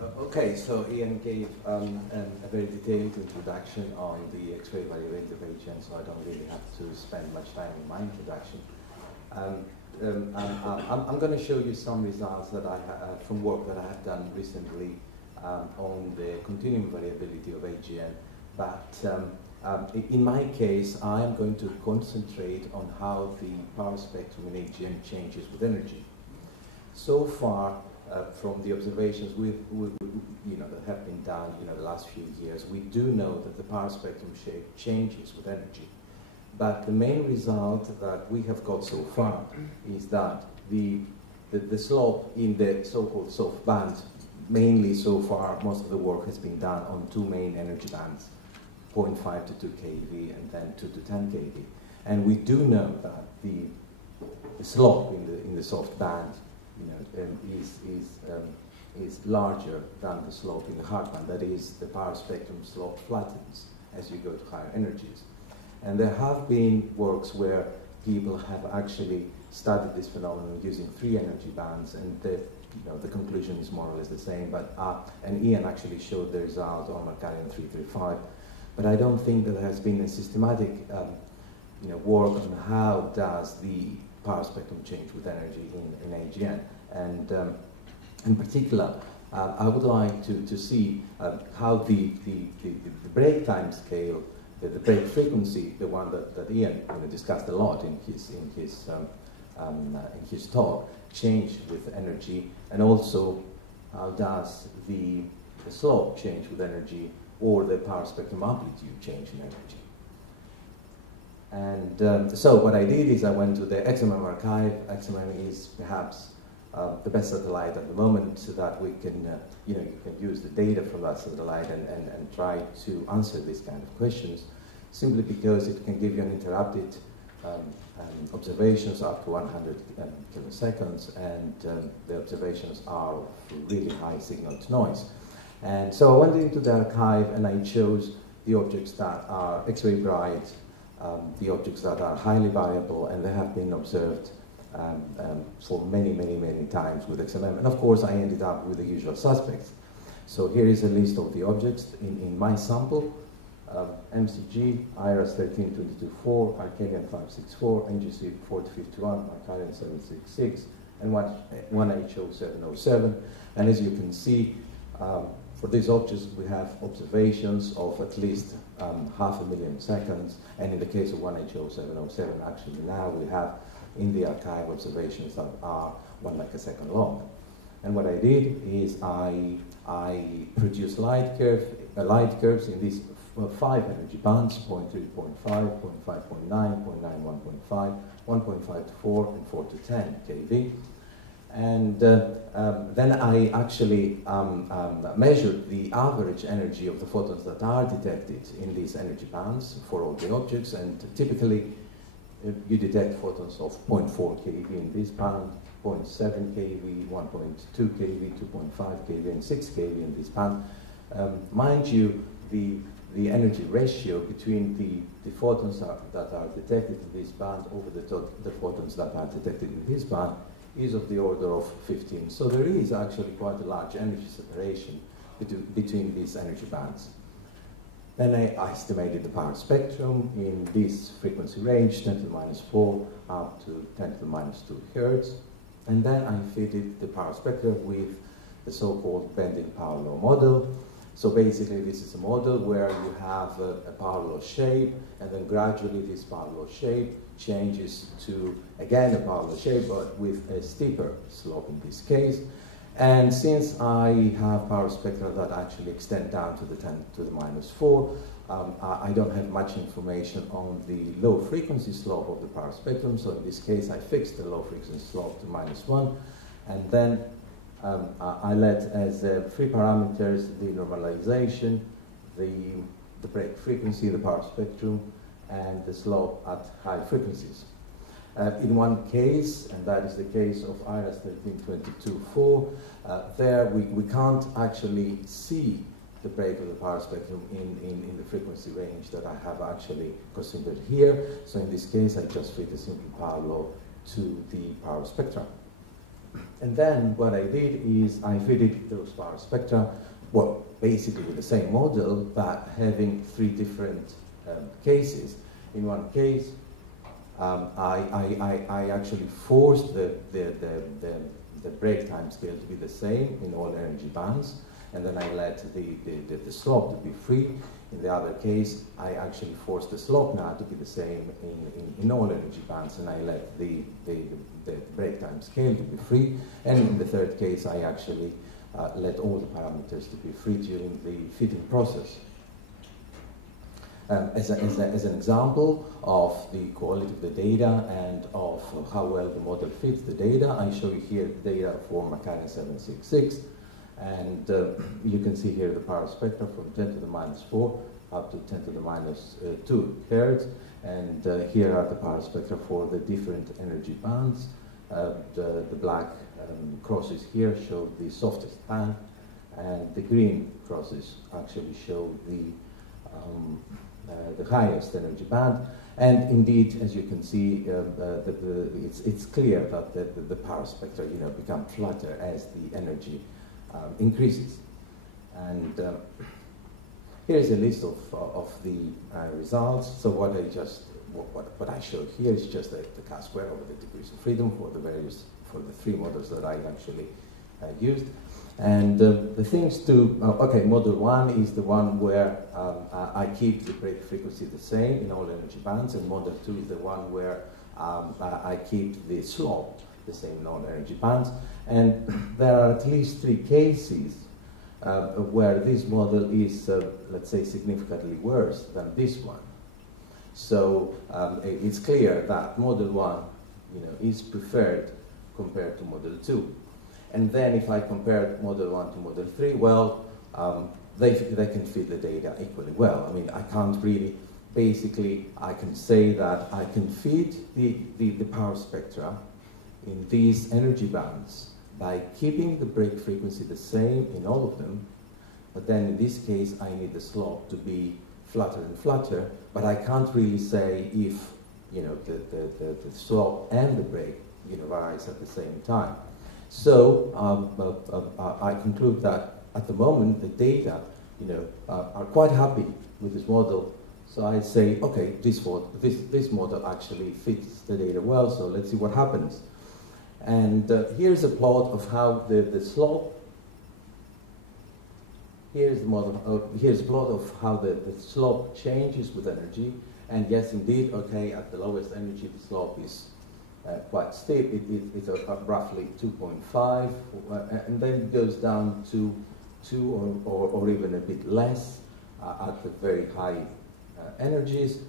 Okay, so Ian gave a very detailed introduction on the X-ray variability of AGN, so I don't really have to spend much time in my introduction. I'm going to show you some results that I from work that I have done recently on the continuum variability of AGN, but in my case, I am going to concentrate on how the power spectrum in AGN changes with energy. So far, from the observations that have been done the last few years, we do know that the power spectrum shape changes with energy. But the main result that we have got so far is that the slope in the so-called soft band, mainly so far, most of the work has been done on two main energy bands, 0.5 to 2 keV and then 2 to 10 keV. And we do know that the slope in the soft band is larger than the slope in the hard band. That is, the power spectrum slope flattens as you go to higher energies. And there have been works where people have actually studied this phenomenon using 3 energy bands, and the conclusion is more or less the same. But and Ian actually showed the result on Mercallion 335. But I don't think that there has been a systematic work on how does the power spectrum change with energy in AGN. And in particular, I would like to see how the break time scale, the break frequency, the one that Ian discussed a lot in his talk, change with energy, and also how does the slope change with energy, or the power spectrum amplitude change in energy. And so what I did is I went to the XMM archive. XMM is perhaps the best satellite at the moment, so that we can, you can use the data from that satellite and try to answer these kind of questions, simply because it can give you uninterrupted observations up to 100 kiloseconds, and the observations are of really high signal to noise. And so I went into the archive and I chose the objects that are X-ray bright, the objects that are highly variable, and they have been observed for many times with XMM. And of course, I ended up with the usual suspects. So here is a list of the objects in my sample: MCG, IRAS 13224, Arcadian 564, NGC 4051, Arcadian 766, and 1HO707. And as you can see, for these objects, we have observations of at least 500,000 seconds, and in the case of 1HO707, actually now we have in the archive observations that are 1 microsecond long. And what I did is I produced light curves in these 5 energy bands: 0.3 to 0.5, 0.5 to 0.9, 0.9 to 1.5, 1.5 to 4, and 4 to 10 kV. And then I actually measured the average energy of the photons that are detected in these energy bands for all the objects. And typically, you detect photons of 0.4 keV in this band, 0.7 keV, 1.2 keV, 2.5 keV, and 6 keV in this band. Mind you, the energy ratio between the photons that are detected in this band over the photons that are detected in this band is of the order of 15. So there is actually quite a large energy separation between these energy bands. Then I estimated the power spectrum in this frequency range, 10 to the minus 4 up to 10 to the minus 2 hertz. And then I fitted the power spectrum with the so-called bending power law model. So basically, this is a model where you have a power law shape, and then gradually this power law shape changes to, again, a power law shape, but with a steeper slope in this case. And since I have power spectra that actually extend down to the 10 to the minus 4, I don't have much information on the low frequency slope of the power spectrum. So in this case, I fixed the low frequency slope to -1, and then I let as 3 parameters the normalization, the break frequency, the power spectrum, and the slope at high frequencies. In one case, and that is the case of IRAS 13224, there we can't actually see the break of the power spectrum in the frequency range that I have actually considered here. So in this case, I just fit a simple power law to the power spectrum. And then what I did is I fitted those power spectra, well, basically with the same model, but having three different cases. In one case, I actually forced the break time scale to be the same in all energy bands, and then I let the slope to be free. In the other case, I actually forced the slope now to be the same in all energy bands, and I let the break time scale to be free. And in the third case, I actually let all the parameters to be free during the fitting process. As an example of the quality of the data and of how well the model fits the data, I show you here the data for Macarian 766. And you can see here the power spectra from 10 to the minus 4 up to 10 to the minus 2 hertz. And here are the power spectra for the different energy bands. The black crosses here show the softest band, and the green crosses actually show the highest energy band. And indeed, as you can see, it's clear that the power spectra become flatter as the energy increases. And here's a list of the results. So what I showed here is just the chi-square over the degrees of freedom for the three models that I actually used. And the things to, okay, model 1 is the one where I keep the break frequency the same in all energy bands, and model 2 is the one where I keep the slope the same in all energy bands. And there are at least 3 cases where this model is, let's say, significantly worse than this one. So it's clear that model 1 is preferred compared to model 2. And then if I compare model 1 to model 3, well, they can fit the data equally well. I mean, I can't really, basically, I can say that I can feed the power spectra in these energy bands by keeping the break frequency the same in all of them, but then in this case, I need the slope to be flatter and flatter, but I can't really say if, the slope and the break, rise at the same time. So I conclude that at the moment the data, are quite happy with this model. So I say, okay, this model actually fits the data well. So let's see what happens. And here's a plot of how the slope. Here's the model. Here's a plot of how the slope changes with energy. And yes, indeed, okay, at the lowest energy, the slope is quite steep. It's roughly 2.5, and then it goes down to 2 or even a bit less at the very high energies.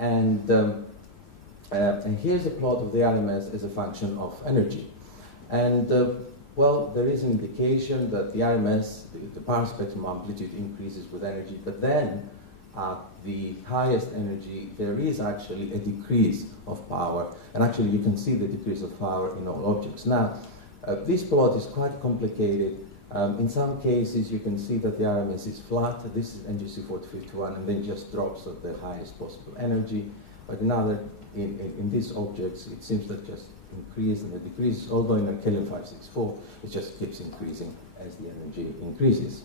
And here's a plot of the RMS as a function of energy. And well, there is an indication that the RMS, the power spectrum amplitude, increases with energy, but then at the highest energy, there is actually a decrease of power. And actually, you can see the decrease of power in all objects. Now, this plot is quite complicated. In some cases, you can see that the RMS is flat. This is NGC 4051, and then just drops at the highest possible energy. But in these objects, it seems that just increase and it decreases. Although in a Kelvin 564, it just keeps increasing as the energy increases.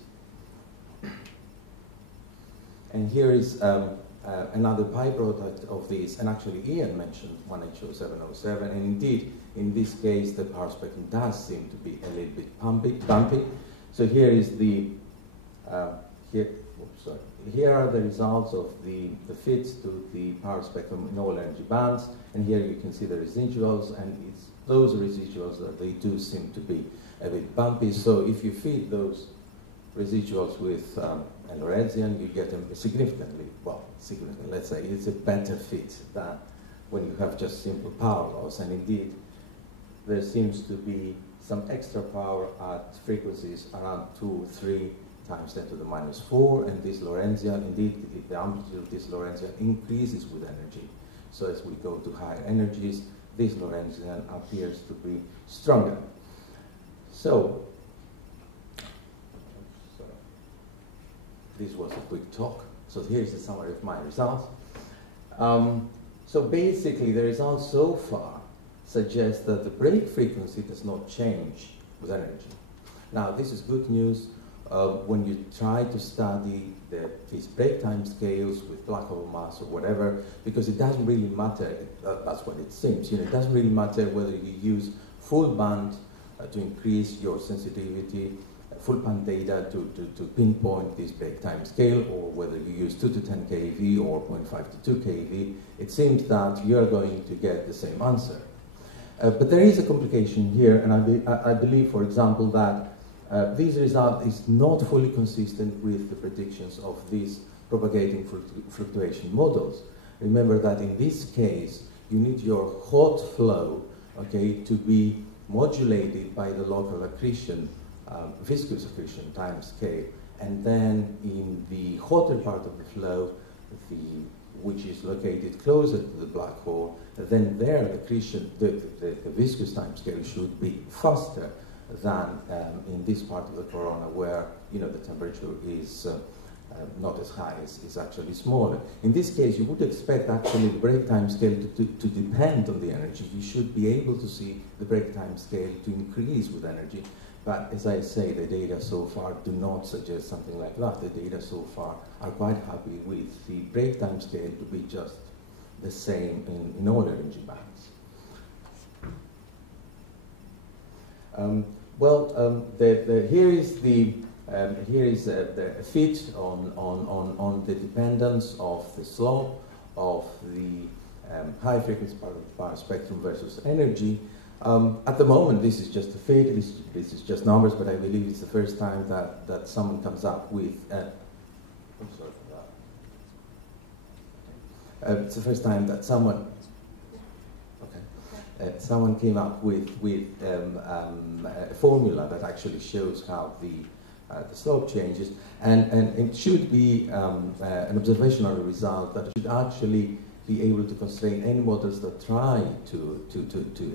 And here is another byproduct of this, and actually Ian mentioned 1H0707, and indeed, in this case, the power spectrum does seem to be a little bit bumpy. So here is here are the results of the fits to the power spectrum in all energy bands, and here you can see the residuals, and it's those residuals that they do seem to be a bit bumpy. So if you feed those residuals with a Lorentzian, you get them significantly, let's say it's a better fit than when you have just simple power loss. And indeed, there seems to be some extra power at frequencies around 2 or 3 times 10 to the minus 4, and this Lorentzian, indeed, the amplitude of this Lorentzian increases with energy. So as we go to higher energies, this Lorentzian appears to be stronger. So, this was a quick talk. So here's the summary of my results. So basically, the results so far suggests that the break frequency does not change with energy. Now, this is good news when you try to study these break time scales with black hole mass or whatever, because it doesn't really matter, that's what it seems, it doesn't really matter whether you use full band to increase your sensitivity, full band data to pinpoint this break time scale, or whether you use 2 to 10 keV or 0.5 to 2 keV, it seems that you're going to get the same answer. But there is a complication here, and I believe, for example, that this result is not fully consistent with the predictions of these propagating fluctuation models. Remember that in this case, you need your hot flow, okay, to be modulated by the local accretion, viscous accretion time scale, and then in the hotter part of the flow, which is located closer to the black hole, then there the accretion, the viscous time scale should be faster than in this part of the corona, where the temperature is not as high, is actually smaller. In this case, you would expect actually the break time scale to depend on the energy. You should be able to see the break time scale to increase with energy. But as I say, the data so far do not suggest something like that. The data so far are quite happy with the break time scale to be just the same in all energy bands. Here is the fit on the dependence of the slope of the high frequency part of the power spectrum versus energy. At the moment, this is just a fit, this is just numbers, but I believe it's the first time that someone comes up with, I'm sorry for that. It's the first time that someone came up with a formula that actually shows how the slope changes, and it should be an observational result that should actually be able to constrain any models that try to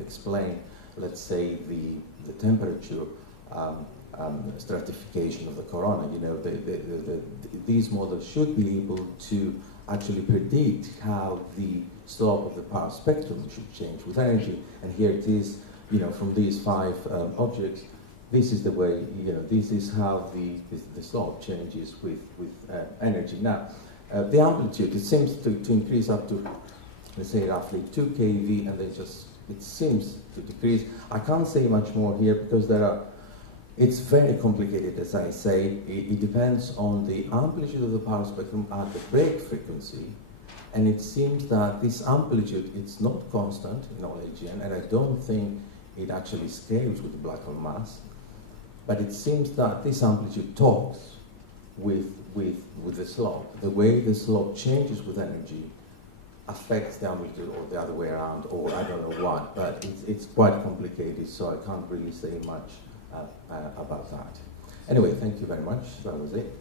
explain, let's say, the temperature stratification of the corona. These models should be able to actually predict how the slope of the power spectrum should change with energy. And here it is, from these 5 objects, this is the way, this is how the slope changes with energy. Now, the amplitude, it seems to increase up to, let's say, roughly 2 keV, and then it seems to decrease. I can't say much more here because it's very complicated, as I say. It depends on the amplitude of the power spectrum at the break frequency, and it seems that this amplitude, it's not constant in all AGN, and I don't think it actually scales with the black hole mass, but it seems that this amplitude talks with the slope. The way the slope changes with energy affects the amplitude, or the other way around, or I don't know what, but it's quite complicated, so I can't really say much about that. Anyway, thank you very much. That was it.